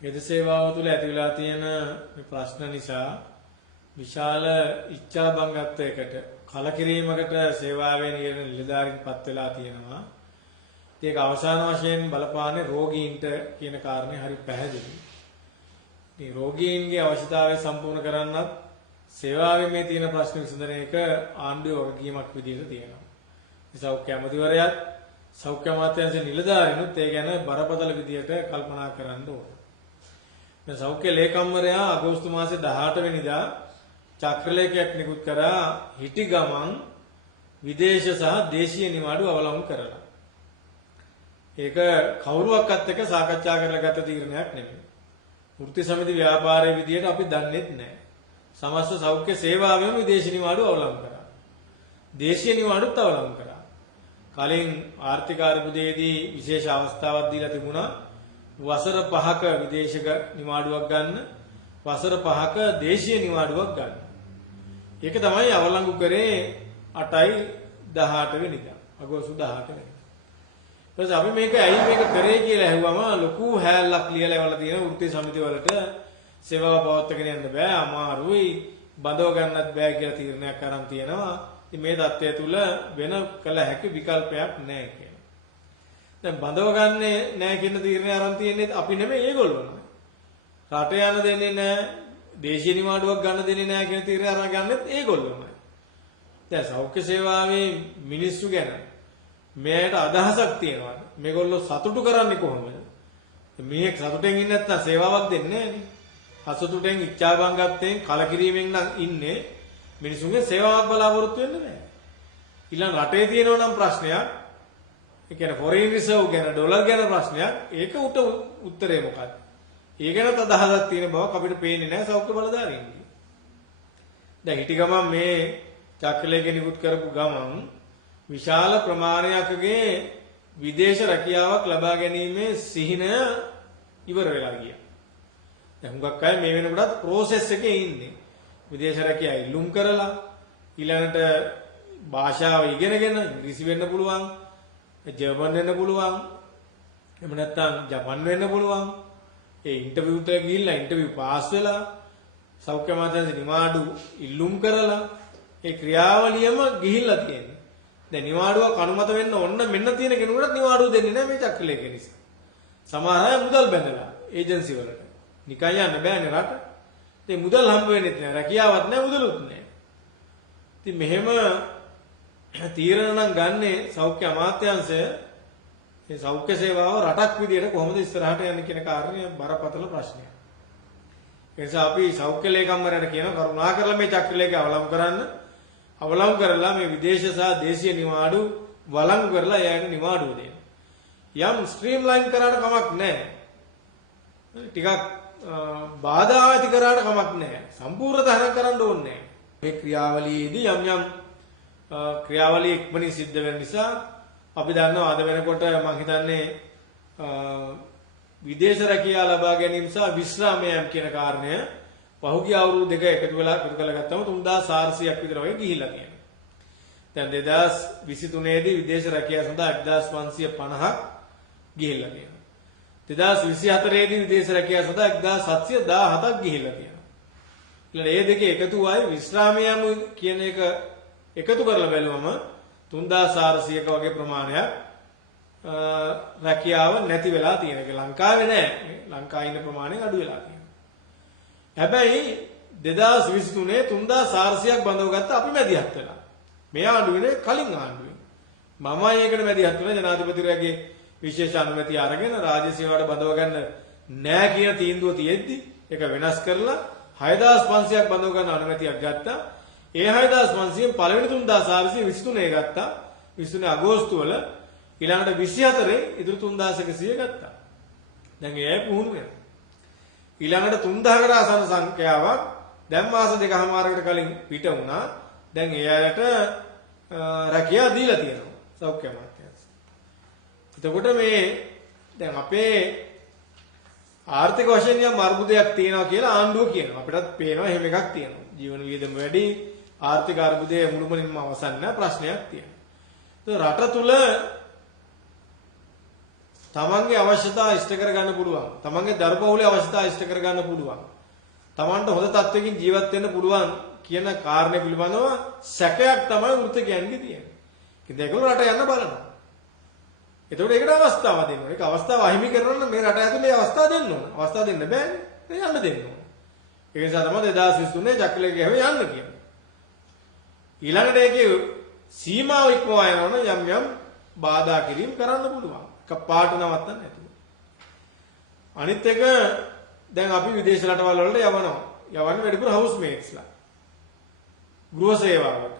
වේද සේවාව තුළ ඇති වෙලා තියෙන මේ ප්‍රශ්න නිසා විශාල ඉච්ඡා බංගත්වයකට කලකිරීමකට සේවාවේ නිලධාරීන්පත් වෙලා තියෙනවා. ඒක අවසාන වශයෙන් බලපාන්නේ රෝගීන්ට කියන කාරණේ හරි පැහැදිලි. මේ රෝගීන්ගේ අවශ්‍යතාවය සම්පූර්ණ කරන්නත් සේවාවේ මේ තියෙන ප්‍රශ්න විසඳන එක ආණ්ඩුවේ වගකීමක් විදිහට තියෙනවා. ඒ සෞඛ්‍ය අමාත්‍යවරයාත් සෞඛ්‍ය අමාත්‍යාංශයේ නිලධාරීනුත් ඒ ගැන බරපතල විදිහට කල්පනා කරන්න ඕන. දැන් සෞඛ්‍ය ලේකම්වරයා අගෝස්තු මාසේ 18 වෙනිදා චක්‍රලේඛයක් නිකුත් කරා හිටි ගමන් විදේශ සහ දේශීය නිවාඩු අවලංගු කරලා. ඒක කවුරුවක්වත් එක්ක සාකච්ඡා කරලා ගත තීරණයක් නෙමෙයි. වෘත්ති සමිති ව්‍යාපාරයේ විදියට අපි දන්නේත් නැහැ. සමස්ත සෞඛ්‍ය සේවාවෙම විදේශී නිවාඩු අවලංගු කරා. දේශීය නිවාඩුත් අවලංගු කරා. කලින් ආර්ථික අර්බුදයේදී විශේෂ අවස්ථාවක් දීලා තිබුණා. වසර 5ක විදේශික නිවාඩුවක් ගන්න, වසර 5ක දේශීය නිවාඩුවක් ගන්න. ඒක තමයි අවලංගු කරේ 8යි 18 වෙනිදා. අගෝස්තු 18 වෙනිදා. ඊට අපි මේක ඇයි මේක කරේ කියලා ඇහුවම ලොකු හැල්ලක් ලියලා එවලා තියෙන වෘත්ති සමිති වලට සේවාව පවත්වාගෙන යන්න බෑ, අමාරුයි, බඳව ගන්නත් බෑ කියලා තීරණයක් අරන් තියෙනවා. ඉතින් මේ தත්ත්වය තුල වෙන කළ හැකි විකල්පයක් නැහැ කියලා. දැන් බඳව ගන්නේ නැහැ කියන තීරණය අරන් තියෙන්නේ අපි නෙමෙයි ඒගොල්ලෝනේ. රට යන දෙන්නේ නැහැ, දේශීය නිවාඩුවක් ගන්න දෙන්නේ නැහැ කියන තීරණය අරන් ගන්නෙත් ඒගොල්ලෝමයි. දැන් සෞඛ්‍ය සේවාවේ මිනිස්සු ගැන මෙයට අදහසක් තියෙනවා. මේගොල්ලෝ සතුටු කරන්නේ කොහොමද? මේක සතුටෙන් ඉන්නේ නැත්නම් සේවාවක් දෙන්නේ නැහැ නේ. අසතුටෙන් ඉච්ඡාබංගත්වයෙන් කලකිරීමෙන් නම් ඉන්නේ මිනිසුන්ගේ සේවාවක් බලාපොරොත්තු වෙන්න බෑ. ඊළඟ රටේ තියෙනවා නම් ප්‍රශ්නයක්, ඒ කියන්නේ ෆොරින් රිසර්ව් ගැන ඩොලර් ගැන ප්‍රශ්නයක්, ඒක උත්තරේ මොකක්ද? ඒ ගැනත් අදහසක් තියෙන බවක් අපිට පේන්නේ නැහැ සෞඛ්‍ය බලධාරීන්ගේ. දැන් හිටි ගමන් මේ චක්‍රලේඛ නිකුත් කරපු ගමන් විශාල ප්‍රමාණයකගේ විදේශ රැකියාවක් ලබා ගැනීමේ සිහිනය ඉවර වෙලා ගියා. දැන් හුඟක් අය මේ වෙනකොටත් ප්‍රොසෙස් එකේ ඉන්නේ. විදේශ රැකියාව ඉල්ලුම් කරලා ඊළඟට භාෂාව ඉගෙනගෙන ඉංග්‍රීසි වෙන්න පුළුවන්, ජර්මන් වෙන්න පුළුවන්, එහෙම නැත්නම් ජපන් වෙන්න පුළුවන්. ඒ ඉන්ටර්විව් එකට ගිහිල්ලා ඉන්ටර්විව් පාස් වෙලා සෞඛ්‍ය අමාත්‍යාංශ නිවාඩු ඉල්ලුම් කරලා ඒ ක්‍රියාවලියම ගිහිල්ලා තියෙනවා. දැන් නිවාඩුවක් අනුමත වෙන්න ඕන මෙන්න තියෙන කෙනෙකුට නිවාඩුව දෙන්නේ නැහැ මේ චක්‍රලේඛ නිසා. සමහර අය මුදල් බැඳලා ඒජන්සි වලට. නිකන් යන්න බෑනේ රට. ඒ මුදල් හම්බ වෙන්නේ නැහැ. රැකියාවක් නැහැ, මුදලුත් නැහැ. ඉතින් මෙහෙම තීරණ නම් ගන්නේ සෞඛ්‍ය අමාත්‍යාංශය මේ සෞඛ්‍ය සේවාව රටක් විදියට කොහොමද ඉස්සරහට යන්නේ කියන කාරණය බරපතල ප්‍රශ්නයක්. ඒ නිසා අපි සෞඛ්‍ය ලේකම්වරයාට කියන කරුණාකරලා මේ චක්‍රලේඛය අවලංගු කරන්න. අවලංගු කරලා මේ විදේශ සහ දේශීය නිවාඩු වළංගු කරලා එයාට නිවාඩුව දෙන්න. යම් ස්ට්‍රීම්ලයින් කරාට කමක් නැහැ. ටිකක් බාධා ඇති කරාට කමක් නැහැ. සම්පූර්ණ තහනම් කරන්න ඕනේ නැහැ. මේ ක්‍රියාවලියේදී යම් යම් ක්‍රියාවලිය ඉක්මනින් සිද්ධ වෙන නිසා අපි දන්නවා අද වෙනකොට මම හිතන්නේ විදේශ රැකියාව ලබා ගැනීම සහ විශ්‍රාමයන් කියන කාරණය පහුගිය අවුරුදු දෙක එකතු කරලා ගත්තම 3400ක් විතර වගේ ගිහිල්ලා තියෙනවා. දැන් 2023 දී විදේශ රැකියාව සඳහා 1550ක් ගිහිල්ලා තියෙනවා. 2024 දී විදේශ රැකියාව සඳහා 1717ක් ගිහිල්ලා තියෙනවා. ඊළඟ මේ දෙකේ එකතුවයි විශ්‍රාමයන් කියන එක එකතු කරලා බැලුවම 3400ක වගේ ප්‍රමාණයක් රැකියාව නැති වෙලා තියෙන එක ලංකාවේ නෑ. ලංකාවේ ඉන්න ප්‍රමාණයෙන් අඩු වෙලා තියෙනවා. හැබැයි 2023 3400ක් බඳව ගත්ත අපි මැදිහත් වෙලා. මේ ආණ්ඩුවේ කලින් ආණ්ඩුවේ. මමයි ඒකට මැදිහත් වෙලා ජනාධිපතිවරයාගේ විශේෂ අනුමැතිය අරගෙන රාජ්‍ය සේවයට බඳව ගන්න නෑ කියන තීන්දුව තියෙද්දි ඒක වෙනස් කරලා 6500ක් බඳව ගන්න අනුමැතියක් ගත්තා. ඒ 6500න් පළවෙනි 3423 ගත්තා. 23 අගෝස්තු වල ඊළඟට 24 ඉතුරු 3100 ගත්තා. දැන් ඒ පුහුණු වෙනවා. ඊළඟට 3000කට ආසන්න සංඛ්‍යාවක් දැන් මාස දෙකමාරකට කලින් පිට වුණා. දැන් ඒ අයට රැකියාව දීලා තියෙනවා සෞඛ්‍ය අමාත්‍යාංශය. එතකොට මේ දැන් අපේ ආර්ථික වශයෙන් යම් අර්බුදයක් තියෙනවා කියලා ආණ්ඩුව කියනවා. අපිටත් පේනවා එහෙම එකක් තියෙනවා. ජීවන වියදම වැඩි, ආර්ථික අර්බුදයේ මුළුමනින්ම අවසන් නැ ප්‍රශ්නයක් තියෙනවා. රට තුල තමන්ගේ අවශ්‍යතා ඉෂ්ට කර ගන්න පුළුවන්. තමන්ගේ දරුපවුලේ අවශ්‍යතා ඉෂ්ට කර ගන්න පුළුවන්. තමන්ට හොඳ තත්වයකින් ජීවත් වෙන්න පුළුවන් කියන කාරණේ පිළිබඳව සැකයක් තමයි වෘත්තිකයන්ගේ තියෙන්නේ. ඉතින් ඒගොල්ලෝ රට යන්න බලනවා. එතකොට ඒකට අවස්ථාවක් දෙන්න ඕනේ. ඒක අවස්ථාව අහිමි කරනවා මේ රට ඇතුලේ අවස්ථාව දෙන්න ඕන. අවස්ථාව දෙන්න බෑනේ. ඒ යන්න දෙන්න ඕන. ඒ නිසා තමයි 2023 ජක්ලේ ගහුවේ යන්න කියන්නේ. ඊළඟට ඒකේ සීමාව ඉක්මවා යනවනම් යම් යම් බාධා කිරීම කරන්න පුළුවන්. එකපාරට නවත්තන්න නැතුව. අනිත් එක දැන් අපි විදේශ රටවල් වලට යවනවා. යවන්නේ වැඩිපුර හවුස් මේට්ස්ලා. ගෘහ සේවාවට.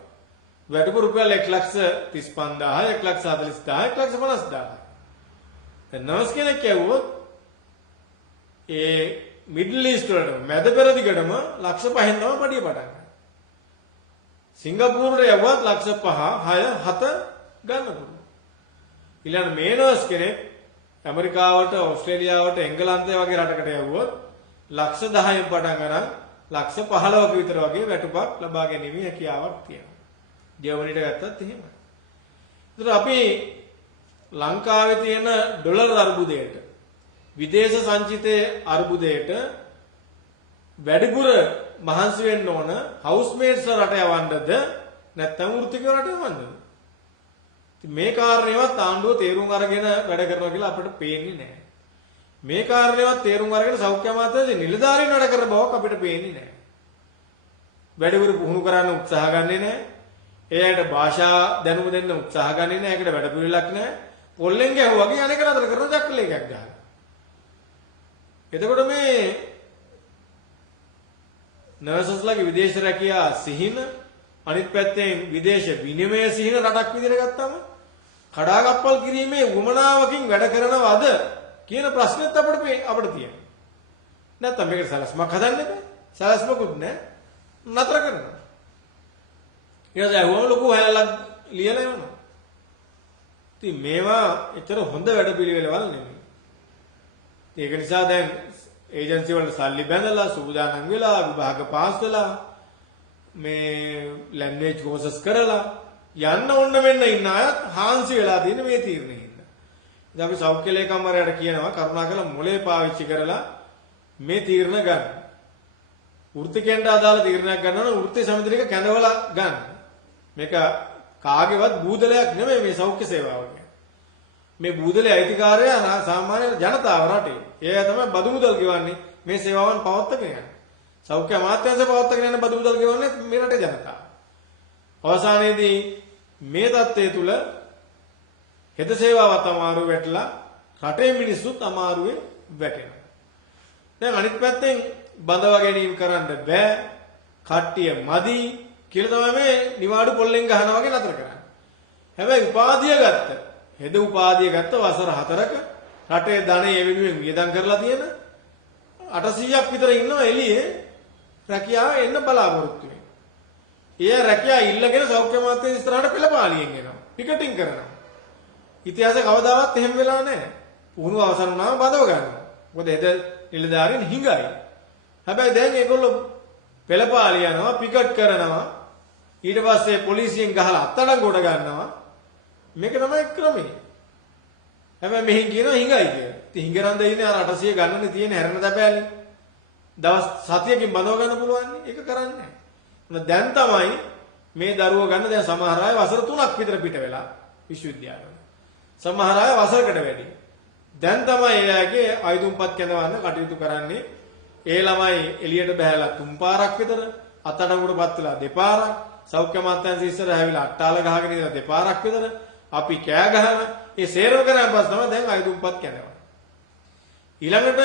වැඩිපුර රුපියල් 1,35,000, 1,40,000, 1,50,000. දැන් නර්ස් කෙනෙක් යවුවොත් ඒ මිඩල් ඊස්ට් වලට මැද පෙරදිගටම 5,00,000න් තමයි පඩිය පටන් ගන්න. සිංගප්පූරුවට යවුවත් 5,00,000, 6, 7 ගන්න පුළුවන්. ඊළඟ මේ නර්ස් කෙනෙක් ඇමරිකාවට, ඕස්ට්‍රේලියාවට, එංගලන්තය වගේ රටකට යවුවොත් 10,00,000න් පටන් ගන්න 15,00,000ක විතර වගේ වැටුපක් ලබා ගැනීමේ හැකියාවක් තියෙනවා. ජර්මනියට ගත්තත් එහෙමයි. ඒතර අපි ලංකාවේ තියෙන ඩොලර් අර්බුදයට, විදේශ සංචිතයේ අර්බුදයට වැඩිපුර මහන්සි වෙන්න ඕන හවුස් මේට්ස් රට යවන්නද නැත්නම් වෘත්තිකව රට යවන්නද? ඉතින් මේ කාරණේවත් ආණ්ඩුව තේරුම් අරගෙන වැඩ කරනවා කියලා අපිට පේන්නේ නැහැ. මේ කාරණේවත් තේරුම් අරගෙන සෞඛ්‍ය අමාත්‍යාංශයේ නිලධාරීන් වැඩ කරන බවක් අපිට පේන්නේ නැහැ. වැඩිපුර පුහුණු කරන්න උත්සාහ ගන්නෙ නැහැ. එයාට භාෂා දැනුම දෙන්න උත්සාහ ගන්නෙ නැහැ. ඒකට වැඩ පිළිවෙලක් නැහැ. පොල්ලෙන් ගැහුවා වගේ අනේක නතර කරන ජක්ලේකක් ගහලා. එතකොට මේ නර්සස්ලාගේ විදේශ රැකියා සිහින අනිත් පැත්තෙන් විදේශ විනිමය සිහින රටක් විදිහට ගත්තම කඩාකප්පල් කිරීමේ වමනාවකින් වැඩ කරනවද කියන ප්‍රශ්නෙත් අපිට තියෙනවා. නැත්නම් මේකට සලස්මක් හදන්න බෑ. සලස්මකුත් නැහැ. නතර කරනවා. ඊට පස්සේ ලොකු හැලලක් ලියලා යනවා. ඉතින් මේවා එතර හොඳ වැඩපිළිවෙලවල් නෙමෙයි. ඒක නිසා දැන් ඒජන්සි වල සල්ලි බැඳලා සූදානම් වෙලා විභාග පාස් වෙලා මේ ලැන්ග්වේජ් කෝසස් කරලා යන්න ඕන වෙන්න ඉන්න අයත් හාන්සි වෙලා තියෙන මේ තීරණේ ඉන්න. ඉතින් අපි සෞඛ්‍ය ලේකම්වරයාට කියනවා කරුණාකරලා මොලේ පාවිච්චි කරලා මේ තීරණ ගන්න. වෘත්තිකයන්ට අදාළ තීරණයක් ගන්නවා නම් වෘත්ති සමිතියක කැඳවලා ගන්න. මේක කාගේවත් බූදලයක් නෙමෙයි මේ සෞඛ්‍ය සේවාව කියන්නේ. මේ බූදලේ අයිතිකාරයා සාමාන්‍ය ජනතාව රටේ. ඒ තමයි බදු මුදල් ගෙවන්නේ මේ සේවාවන් පවත්වාගෙන යන්නේ. සෞඛ්‍ය අමාත්‍යාංශය පවත්වාගෙන යන බදු මුදල් ගෙවන්නේ මේ රටේ ජනතාව. අවසානයේදී මේ தත්ත්වය තුල හෙද සේවාවත් අමාරු වෙట్లా රටේ මිනිස්සුත් අමාරුවේ වැටෙනවා. දැන් අනිත් පැත්තෙන් බඳව ගැනීම කරන්න බෑ. කට්ටිය මදි කියලා තමයි මේ නිවාඩු පොල්ලෙන් ගහනවා වගේ නතර කරන්නේ. හැබැයි උපාධිය ගත්ත හෙද උපාධිය ගත්ත වසර 4ක රටේ ධනෙ ඒ වෙනුවෙන් වියදම් කරලා තියෙන 800ක් විතර ඉන්නවා එළියේ රැකියාව එන්න බලාපොරොත්තු වෙන්නේ. ඒ රැකියාව ඉල්ලගෙන සෞඛ්‍ය අමාත්‍යාංශ ඉස්සරහට පෙළපාලියෙන් එනවා. ටිකටින් කරනවා. ඉතිහාසයේ කවදාවත් එහෙම වෙලා නැහැ. පුහුණුව අවසන් වුණාම බඳව ගන්නවා. මොකද හෙද නිලධාරීන් හිඟයි. හැබැයි දැන් ඒගොල්ලෝ පෙළපාලිය යනවා, පිකට් කරනවා. ඊට පස්සේ පොලිසියෙන් ගහලා අත්අඩංගුවට ගන්නවා. මේක තමයි ක්‍රමය. හැබැයි මෙහින් කියනවා හිඟයි කියලා. ඉතින් හිඟරන් දෙන්නේ අර 800 ගන්නනේ තියෙන හැරෙන තැපෑලි. දවස් 7කින් බඳව ගන්න පුළුවන් නේ. ඒක කරන්නේ නැහැ. දැන් තමයි මේ දරුවෝ ගන්න දැන් සමහර අය වසර 3ක් විතර පිට වෙලා විශ්වවිද්‍යාලවල. සමහර අය වසරකට වැඩි. දැන් තමයි එයාගේ ආයුධම්පත් කැඳවන්න කටයුතු කරන්නේ. ඒ ළමයි එළියට බහැලා 3 පාරක් විතර අත්අඩංගුවටපත් වෙලා 2 පාරක් සෞඛ්‍ය අමාත්‍යාංශය ඉස්සර ඇවිල්ලා අට්ටාල ගහගෙන ඉඳලා 2 පාරක් විතර අපි කෑ ගහන ඒ සේරම කරන් පස්සේ තමයි දැන් ආයුධම්පත් කැඳවන්නේ. ඊළඟට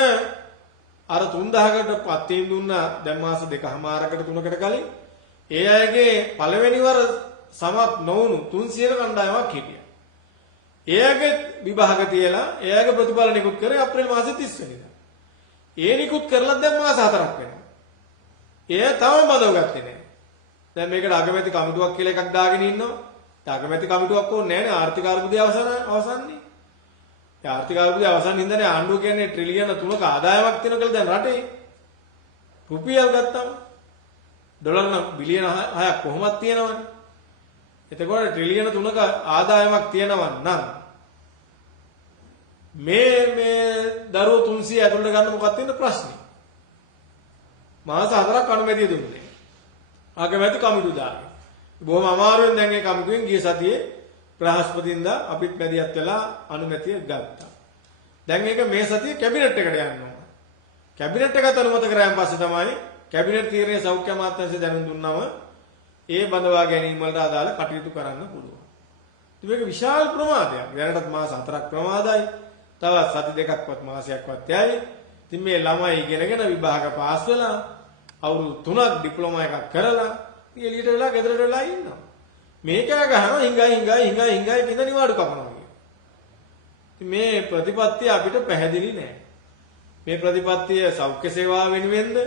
අර 3000කට පත්වීම් දුන්නා දැන් මාස 2කමාරකට 3කට කලින් ඒ අයගේ පළවෙනි වර සමත් නොවුණු 300 කණ්ඩායමක් හිටියා. එයාගේ විභාග තියලා එයාගේ ප්‍රතිඵල නිකුත් කරේ අප්‍රේල් මාසේ 30 වෙනිදා. ඒ නිකුත් කරලා දැන් මාස 4ක් වෙනවා. එයා තාම බදව ගත්තේ නැහැ. දැන් මේකට අගමැති කමිටුවක් කියලා එකක් දාගෙන ඉන්නවා. ඒ අගමැති කමිටුවක් ඕනේ නැහැ නේ ආර්ථික අර්බුදය අවසන්නේ. ඒ ආර්ථික අර්බුදය අවසන් හින්දානේ ආණ්ඩුව කියන්නේ ට්‍රිලියන 3ක ආදායමක් තියෙනවා කියලා දැන් රටේ. රුපියල් ගත්තාම ඩොලර් නම් බිලියන 6ක් කොහොමද තියෙනවනේ. එතකොට ට්‍රිලියන 3ක ආදායමක් තියෙනවා නම් මේ දරුවෝ 300 ඇතුළට ගන්න මොකක්ද තියෙන ප්‍රශ්නේ? මාස 4ක් අනුමැතිය දුන්නේ. අගමැති කමිටු දාගෙන. බොහොම අමාරුවෙන් දැන් ඒ කමිටුවෙන් ගිය සතියේ බ්‍රහස්පතින්දා අපිත් මැදිහත් වෙලා අනුමැතිය ගත්තා. දැන් ඒක මේ සතියේ කැබිනට් එකට යන්න ඕන. කැබිනට් එකත් අනුමත කරාන් පස්සේ තමයි කැබිනට් තීරණය සෞඛ්‍ය අමාත්‍යාංශය දැනුම් දුන්නම ඒ බඳවා ගැනීම වලට අදාළ කටයුතු කරන්න පුළුවන්. ඉතින් මේක විශාල ප්‍රමාදයක්. දැනටත් මාස 4ක් ප්‍රමාදයි. තවත් සති දෙකක්වත් මාසයක්වත් යයි. ඉතින් මේ ළමයි ඉගෙනගෙන විභාග පාස් වෙලා අවුරුදු 3ක් ඩිප්ලෝමා එකක් කරලා එළියට වෙලා ගෙදරට වෙලා ඉන්නවා. මේක ගහනවා හිඟයි කියන නිවාඩු කපනවා කියන්නේ. ඉතින් මේ ප්‍රතිපත්තිය අපිට පැහැදිලි නෑ. මේ ප්‍රතිපත්තිය සෞඛ්‍ය සේවාව වෙනුවෙන්ද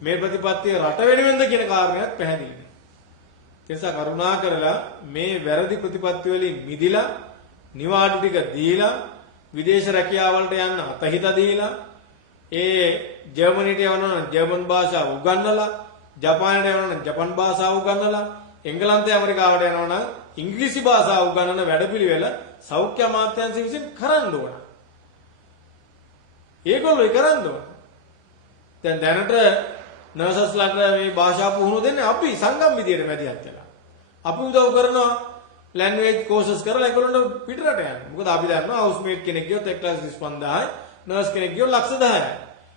මේ ප්‍රතිපත්තිය රට වෙනුවෙන්ද කියන කාරණයක් පැහැදිලි නෑ. ඒ නිසා කරුණා කරලා මේ වැරදි ප්‍රතිපත්ති වලින් මිදිලා නිවාඩු ටික දීලා විදේශ රැකියාවලට යන්න අතහිත දීලා ඒ ජර්මනියට යනවා නම් ජර්මන් භාෂාව උගන්වලා ජපානයට යනවා නම් ජපන් භාෂාව උගන්වලා එංගලන්තය ඇමරිකාවට යනවා නම් ඉංග්‍රීසි භාෂාව උගන්වන වැඩපිළිවෙල සෞඛ්‍ය අමාත්‍යාංශය විසින් කරන්න ඕන. ඒගොල්ලෝ කරන්න ඕන. දැන් දැනට නර්සස්ලාට මේ භාෂා පුහුණුව දෙන්නේ අපි සංගම් විදියට මැදිහත් වෙලා. අපි උදව් කරනවා ලැන්ග්වේජ් කෝසස් කරලා ඒගොල්ලන්ට පිටරට යන්න. මොකද අපි දන්නවා හවුස්මේට් කෙනෙක් ගියොත් 1,35,000යි, නර්ස් කෙනෙක් ගියොත් 10,00,000යි.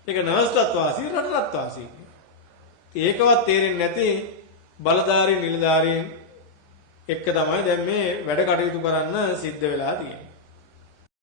ඒක නර්ස්ටත් වාසි රටටත් වාසි. ඒකවත් තේරෙන්නේ නැති බලධාරී නිලධාරීන් එක්ක තමයි දැන් මේ වැඩ කටයුතු කරන්න සිද්ධ වෙලා තියෙන්නේ.